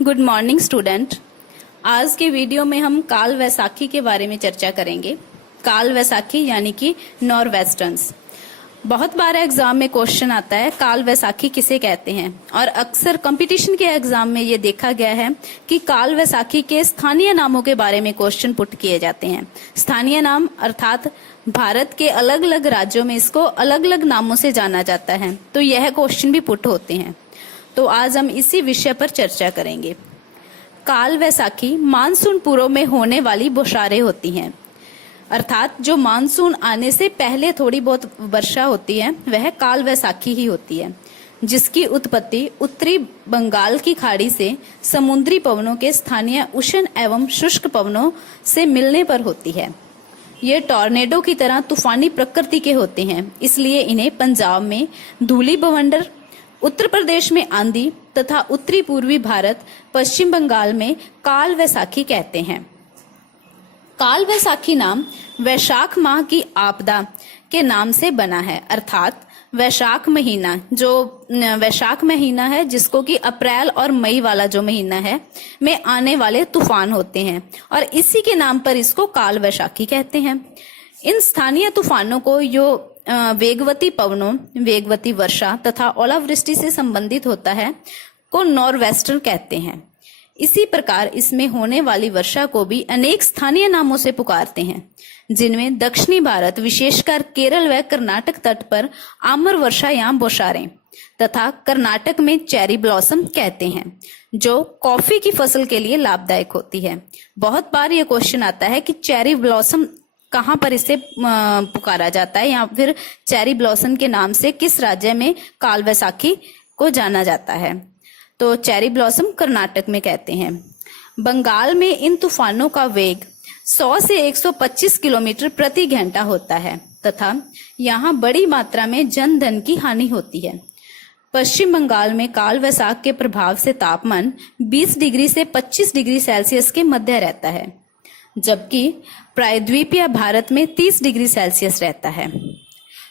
Good morning student. आज के video में हम काल वैसाखी के बारे में चर्चा करेंगे। काल वैसाखी यानी कि नॉरवेस्टर्न्स। बहुत बार एग्जाम में क्वेश्चन आता है काल वैसाखी किसे कहते हैं, और अक्सर कंपटीशन के एग्जाम में ये देखा गया है कि काल वैसाखी के स्थानीय नामों के बारे में क्वेश्चन पुट किए जाते हैं। स्थानीय नाम अर्थात भारत के अलग अलग राज्यों में इसको अलग अलग नामों से जाना जाता है, तो यह क्वेश्चन भी पुट होते हैं। तो आज हम इसी विषय पर चर्चा करेंगे। काल वैसाखी मानसून पूर्व में होने वाली बौछारें होती हैं, अर्थात जो मानसून आने से पहले थोड़ी बहुत वर्षा होती है वह काल वैसाखी ही होती है, जिसकी उत्पत्ति उत्तरी बंगाल की खाड़ी से समुद्री पवनों के स्थानीय उष्ण एवं शुष्क पवनों से मिलने पर होती है। ये टॉर्नेडो की तरह तूफानी प्रकृति के होते हैं, इसलिए इन्हें पंजाब में धूली बवंडर, उत्तर प्रदेश में आंधी तथा उत्तरी पूर्वी भारत पश्चिम बंगाल में काल वैसाखी कहते हैं। काल वैसाखी नाम वैशाख माह की आपदा के नाम से बना है, अर्थात वैशाख महीना, जो वैशाख महीना है जिसको कि अप्रैल और मई वाला जो महीना है में आने वाले तूफान होते हैं, और इसी के नाम पर इसको काल वैसाखी कहते हैं। इन स्थानीय तूफानों को जो वेगवती पवनों, वेगवती वर्षा तथा ओलावृष्टि से संबंधित होता है को नॉरवेस्टर कहते हैं। इसी प्रकार इसमें होने वाली वर्षा को भी अनेक स्थानीय नामों से पुकारते हैं, जिनमें दक्षिणी भारत विशेषकर केरल व कर्नाटक तट पर आमर वर्षा या बौछारें तथा कर्नाटक में चेरी ब्लॉसम कहते हैं, जो कॉफी की फसल के लिए लाभदायक होती है। बहुत बार ये क्वेश्चन आता है कि चेरी ब्लॉसम कहाँ पर इसे पुकारा जाता है, या फिर चेरी ब्लॉसम के नाम से किस राज्य में काल वैसाखी को जाना जाता है। तो चेरी ब्लॉसम कर्नाटक में कहते हैं। बंगाल में इन तूफानों का वेग 100 से 125 किलोमीटर प्रति घंटा होता है तथा यहाँ बड़ी मात्रा में जन धन की हानि होती है। पश्चिम बंगाल में काल वैसाख के प्रभाव से तापमान 20 डिग्री से 25 डिग्री सेल्सियस के मध्य रहता है, जबकि प्रायद्वीपीय भारत में 30 डिग्री सेल्सियस रहता है।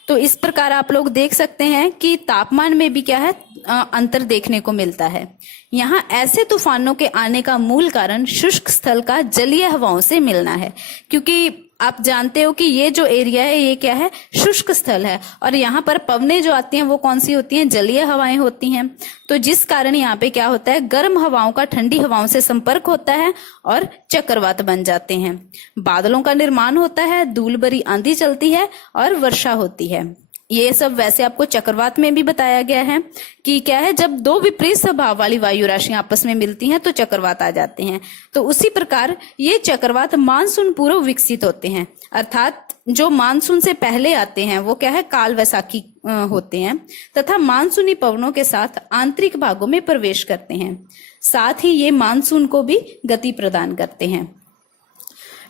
तो इस प्रकार आप लोग देख सकते हैं कि तापमान में भी क्या है, अंतर देखने को मिलता है। यहाँ ऐसे तूफानों के आने का मूल कारण शुष्क स्थल का जलीय हवाओं से मिलना है, क्योंकि आप जानते हो कि ये जो एरिया है ये क्या है, शुष्क स्थल है, और यहाँ पर पवनें जो आती हैं वो कौन सी होती हैं, जलीय हवाएं होती हैं। तो जिस कारण यहाँ पे क्या होता है, गर्म हवाओं का ठंडी हवाओं से संपर्क होता है और चक्रवात बन जाते हैं। बादलों का निर्माण होता है, धूल भरी आंधी चलती है और वर्षा होती है। ये सब वैसे आपको चक्रवात में भी बताया गया है कि क्या है, जब दो विपरीत स्वभाव वाली वायु राशियां आपस में मिलती हैं तो चक्रवात आ जाते हैं। तो उसी प्रकार ये चक्रवात मानसून पूर्व विकसित होते हैं, अर्थात जो मानसून से पहले आते हैं वो क्या है, काल वैसाखी होते हैं तथा मानसूनी पवनों के साथ आंतरिक भागों में प्रवेश करते हैं। साथ ही ये मानसून को भी गति प्रदान करते हैं।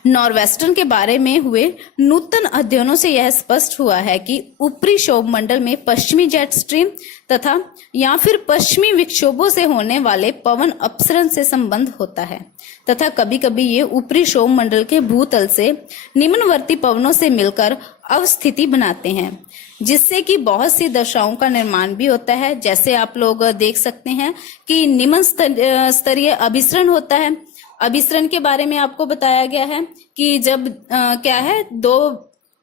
नॉरवेस्टर्न के बारे में हुए नूतन अध्ययनों से यह स्पष्ट हुआ है कि ऊपरी क्षोभ मंडल में पश्चिमी जेट स्ट्रीम तथा या फिर पश्चिमी विक्षोभों से होने वाले पवन अपसरण से संबंध होता है, तथा कभी कभी ये ऊपरी क्षोभ मंडल के भूतल से निम्नवर्ती पवनों से मिलकर अवस्थिति बनाते हैं, जिससे कि बहुत सी दशाओं का निर्माण भी होता है। जैसे आप लोग देख सकते हैं कि निम्न स्तरीय अभिसरण होता है। अभिसरण के बारे में आपको बताया गया है कि जब क्या है, दो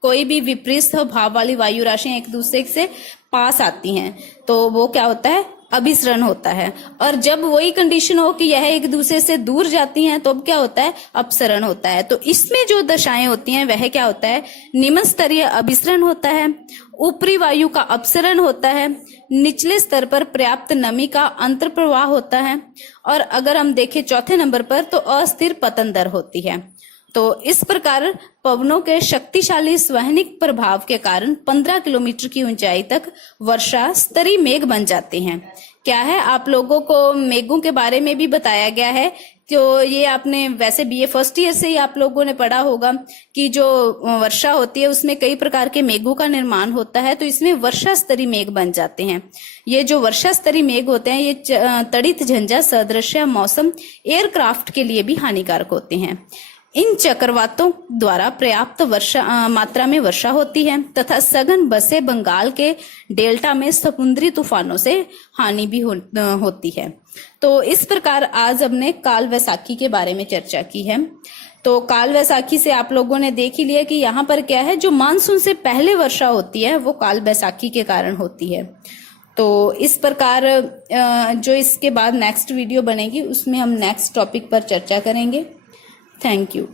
कोई भी विपरीत स्वभाव वाली वायु राशियां एक दूसरे से पास आती हैं तो वो क्या होता है, अभिसरण होता है। और जब वही कंडीशन हो कि यह एक दूसरे से दूर जाती हैं तो अब क्या होता है, अपसरण होता है। तो इसमें जो दशाएं होती हैं वह क्या होता है, निम्न स्तरीय अभिसरण होता है, ऊपरी वायु का अपसरण होता है, निचले स्तर पर पर्याप्त नमी का अंतर प्रवाह होता है, और अगर हम देखें चौथे नंबर पर तो अस्थिर पतन दर होती है। तो इस प्रकार पवनों के शक्तिशाली स्वहनिक प्रभाव के कारण 15 किलोमीटर की ऊंचाई तक वर्षा स्तरीय मेघ बन जाते हैं। क्या है, आप लोगों को मेघों के बारे में भी बताया गया है, तो ये आपने वैसे बीए फर्स्ट ईयर से ही आप लोगों ने पढ़ा होगा कि जो वर्षा होती है उसमें कई प्रकार के मेघों का निर्माण होता है, तो इसमें वर्षा स्तरीय मेघ बन जाते हैं। ये जो वर्षा स्तरीय मेघ होते हैं ये तड़ित झंझा सदृश मौसम एयरक्राफ्ट के लिए भी हानिकारक होते हैं। इन चक्रवातों द्वारा पर्याप्त मात्रा में वर्षा होती है तथा सघन बसे बंगाल के डेल्टा में समुद्री तूफानों से हानि भी होती है। तो इस प्रकार आज हमने काल वैसाखी के बारे में चर्चा की है। तो काल वैसाखी से आप लोगों ने देख ही लिया कि यहाँ पर क्या है, जो मानसून से पहले वर्षा होती है वो काल वैसाखी के कारण होती है। तो इस प्रकार जो इसके बाद नेक्स्ट वीडियो बनेगी उसमें हम नेक्स्ट टॉपिक पर चर्चा करेंगे। Thank you.